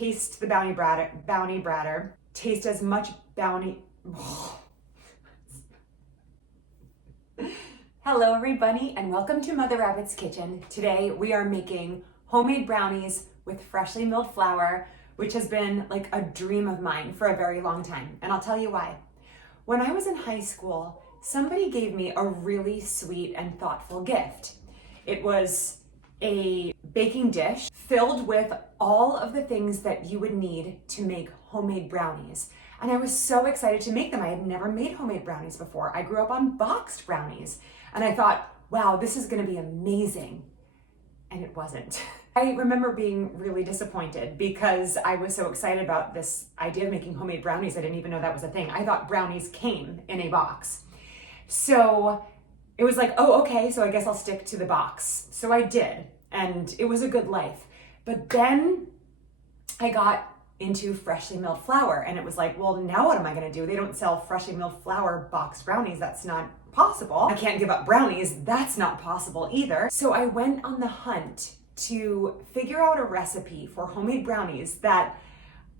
taste the bounty batter, taste as much bounty. Hello everybody and welcome to Mother Rabbit's Kitchen. Today we are making homemade brownies with freshly milled flour, which has been like a dream of mine for a very long time. And I'll tell you why. When I was in high school, somebody gave me a really sweet and thoughtful gift. It was a baking dish filled with all of the things that you would need to make homemade brownies. And I was so excited to make them. I had never made homemade brownies before. I grew up on boxed brownies. And I thought, wow, this is gonna be amazing. And it wasn't. I remember being really disappointed because I was so excited about this idea of making homemade brownies. I didn't even know that was a thing. I thought brownies came in a box. So it was like, oh, okay, so I guess I'll stick to the box. So I did, and it was a good life. But then I got into freshly milled flour, and it was like, well, now what am I gonna do? They don't sell freshly milled flour boxed brownies. That's not possible. I can't give up brownies. That's not possible either. So I went on the hunt to figure out a recipe for homemade brownies that,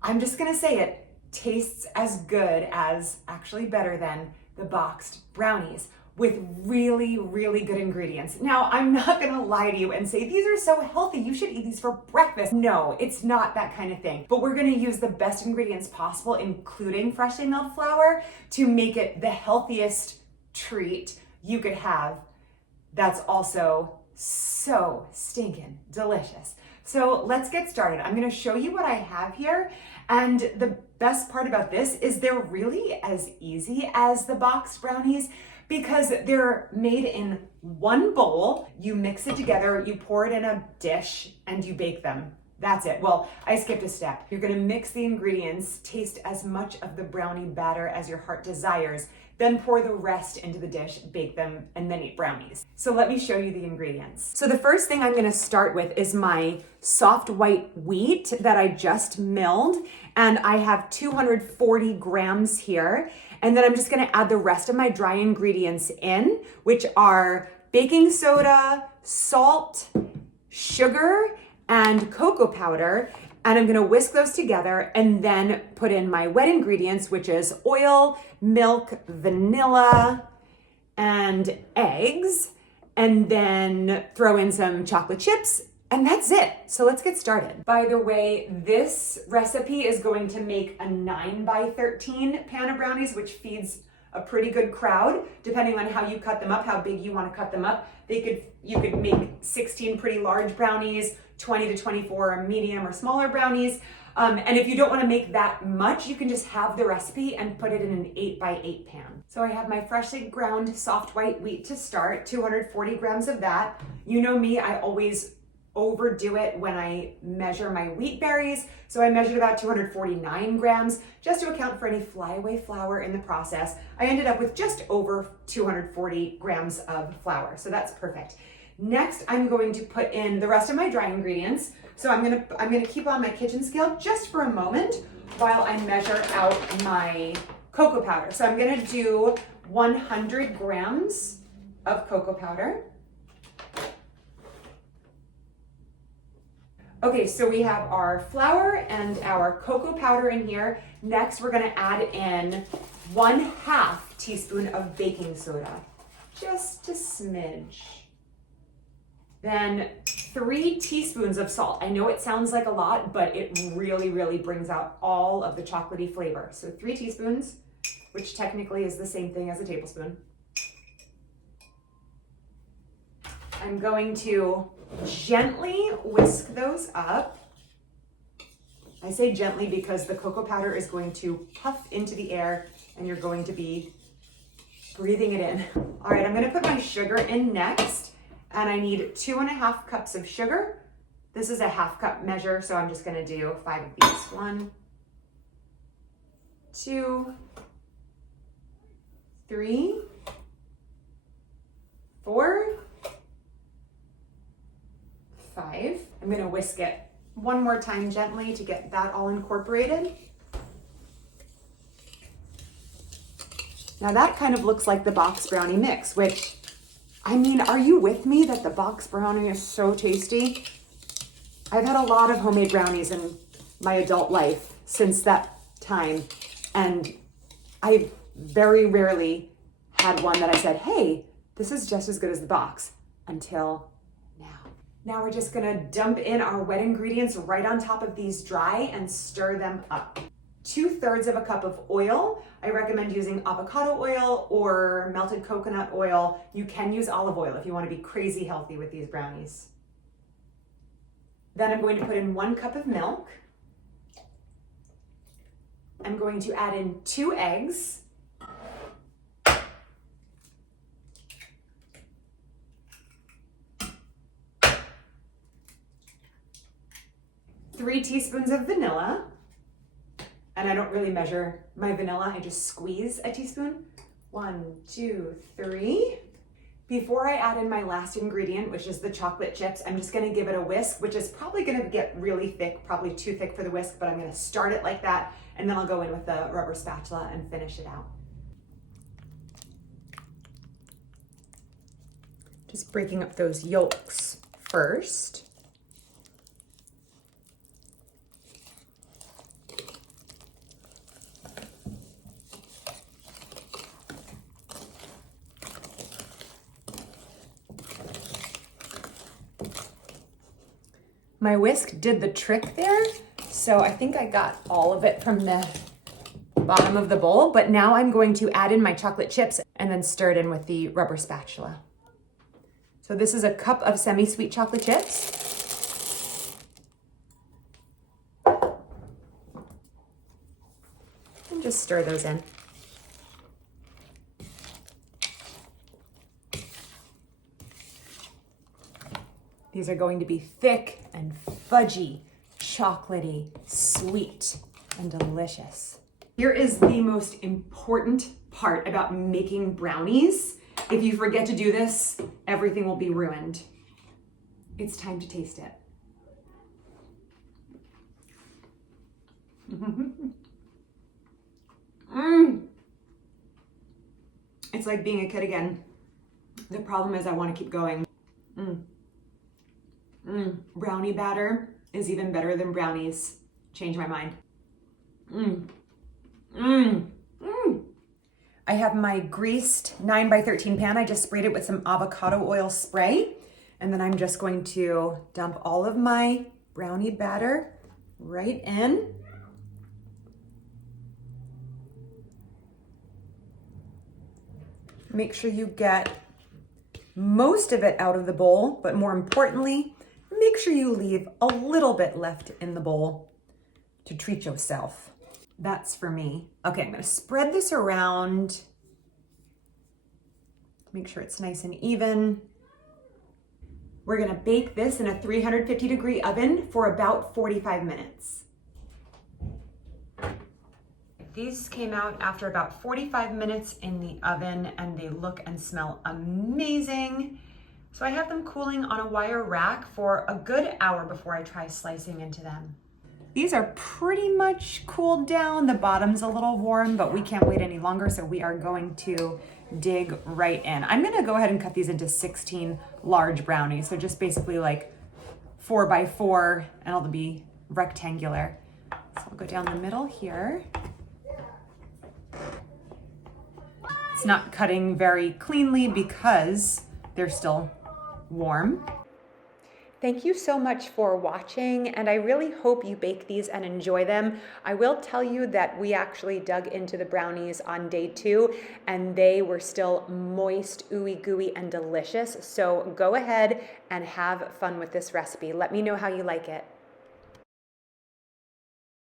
I'm just gonna say it, tastes as good as, actually better than, the boxed brownies, with really, really good ingredients. Now, I'm not gonna lie to you and say, these are so healthy, you should eat these for breakfast. No, it's not that kind of thing. But we're gonna use the best ingredients possible, including freshly milled flour, to make it the healthiest treat you could have that's also so stinking delicious. So let's get started. I'm gonna show you what I have here. And the best part about this is they're really as easy as the boxed brownies because they're made in one bowl. You mix it together, you pour it in a dish, and you bake them. That's it. Well, I skipped a step. You're gonna mix the ingredients, taste as much of the brownie batter as your heart desires, then pour the rest into the dish, bake them, and then eat brownies. So let me show you the ingredients. So the first thing I'm gonna start with is my soft white wheat that I just milled, and I have 240 grams here. And then I'm just gonna add the rest of my dry ingredients in, which are baking soda, salt, sugar, and cocoa powder. And I'm gonna whisk those together and then put in my wet ingredients, which is oil, milk, vanilla, and eggs, and then throw in some chocolate chips, and that's it. So let's get started. By the way, this recipe is going to make a 9x13 pan of brownies, which feeds a pretty good crowd, depending on how you cut them up, how big you want to cut them up. You could make 16 pretty large brownies, 20 to 24 medium or smaller brownies. And if you don't want to make that much, you can just have the recipe and put it in an 8x8 pan. So I have my freshly ground soft white wheat to start, 240 grams of that. You know me, I always overdo it when I measure my wheat berries. So I measured about 249 grams just to account for any flyaway flour in the process. I ended up with just over 240 grams of flour. So that's perfect. Next, I'm going to put in the rest of my dry ingredients. So I'm gonna keep on my kitchen scale just for a moment while I measure out my cocoa powder. So I'm gonna do 100 grams of cocoa powder. Okay, so we have our flour and our cocoa powder in here. Next, we're gonna add in 1/2 teaspoon of baking soda, just a smidge. Then 3 teaspoons of salt. I know it sounds like a lot, but it really, really brings out all of the chocolatey flavor. So 3 teaspoons, which technically is the same thing as a tablespoon. I'm going to gently whisk those up. I say gently because the cocoa powder is going to puff into the air and you're going to be breathing it in. All right, I'm gonna put my sugar in next. And I need 2.5 cups of sugar. This is a 1/2 cup measure, so I'm just gonna do 5 of these. 1, 2, 3, 4, 5. I'm gonna whisk it one more time gently to get that all incorporated. Now that kind of looks like the box brownie mix, which, I mean, are you with me that the box brownie is so tasty? I've had a lot of homemade brownies and my adult life since that time. And I very rarely had one that I said, hey, this is just as good as the box, until now. Now we're just gonna dump in our wet ingredients right on top of these dry and stir them up. 2/3 of a cup of oil. I recommend using avocado oil or melted coconut oil. You can use olive oil if you want to be crazy healthy with these brownies. Then I'm going to put in 1 cup of milk. I'm going to add in 2 eggs. 3 teaspoons of vanilla. And I don't really measure my vanilla, I just squeeze a teaspoon. 1, 2, 3. Before I add in my last ingredient, which is the chocolate chips, I'm just gonna give it a whisk, which is probably gonna get really thick, probably too thick for the whisk, but I'm gonna start it like that, and then I'll go in with the rubber spatula and finish it out. Just breaking up those yolks first. My whisk did the trick there, so I think I got all of it from the bottom of the bowl, but now I'm going to add in my chocolate chips and then stir it in with the rubber spatula. So this is a cup of semi-sweet chocolate chips. And just stir those in. These are going to be thick and fudgy, chocolatey, sweet, and delicious. Here is the most important part about making brownies. If you forget to do this, everything will be ruined. It's time to taste it. It's like being a kid again. The problem is I want to keep going. Brownie batter is even better than brownies. Change my mind. I have my greased 9x13 pan. I just sprayed it with some avocado oil spray. And then I'm just going to dump all of my brownie batter right in. Make sure you get most of it out of the bowl, but more importantly, make sure you leave a little bit left in the bowl to treat yourself. That's for me. Okay, I'm gonna spread this around. Make sure it's nice and even. We're gonna bake this in a 350-degree oven for about 45 minutes. These came out after about 45 minutes in the oven and they look and smell amazing. So I have them cooling on a wire rack for a good hour before I try slicing into them. These are pretty much cooled down. The bottom's a little warm, but we can't wait any longer, so we are going to dig right in. I'm gonna go ahead and cut these into 16 large brownies. So just basically like 4x4, and it'll be rectangular. So I'll go down the middle here. It's not cutting very cleanly because they're still warm. Thank you so much for watching, and I really hope you bake these and enjoy them. I will tell you that we actually dug into the brownies on day 2, and they were still moist, ooey gooey, and delicious. So go ahead and have fun with this recipe. Let me know how you like it.